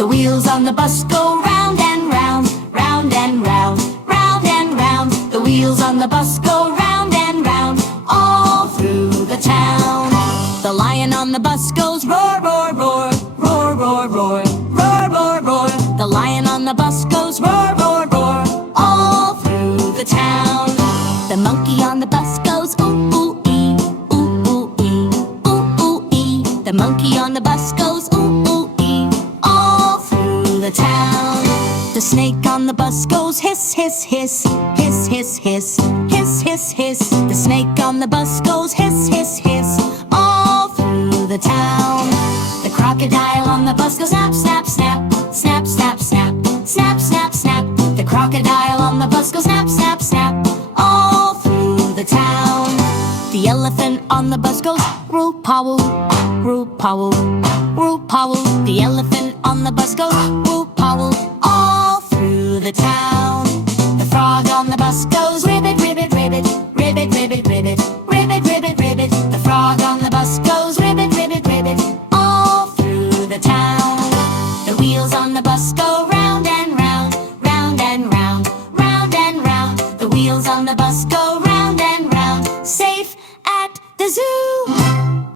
The wheels on the bus go round and round, round and round, round and round. The wheels on the bus go round and round, all through the town. The lion on the bus goes roar, roar, roar, roar, roar, roar, roar, roar, roar. The lion on the bus goes roar, roar, roar, all through the town. The monkey on the bus goes ooh, ooh, ee, ooh, ooh, ee, ooh, ooh, ee. The monkey on the bus goes ooh, ooh, ee, all through the town. The snake on the bus goes hiss, hiss, hiss, hiss, hiss, hiss, hiss, hiss, hiss. The snake on the bus goes hiss, hiss, hiss, all through the town. The crocodile on the bus goes snap, snap, snap, snap, snap, snap, snap, snap, snap. The crocodile on the bus goes snap, snap, snap, all through the town. The elephant on the bus goes roo pow, roo pow, roo pow. The elephant on the bus goes roo pow, all through the town. The frog on the bus goes ribbit, ribbit, ribbit, ribbit, ribbit, ribbit, ribbit, ribbit, ribbit. The frog on the bus goes ribbit, ribbit, ribbit, all through the town. The wheels on the bus go round and round, round and round, round and round. The wheels on the bus go round and round, safe at the zoo.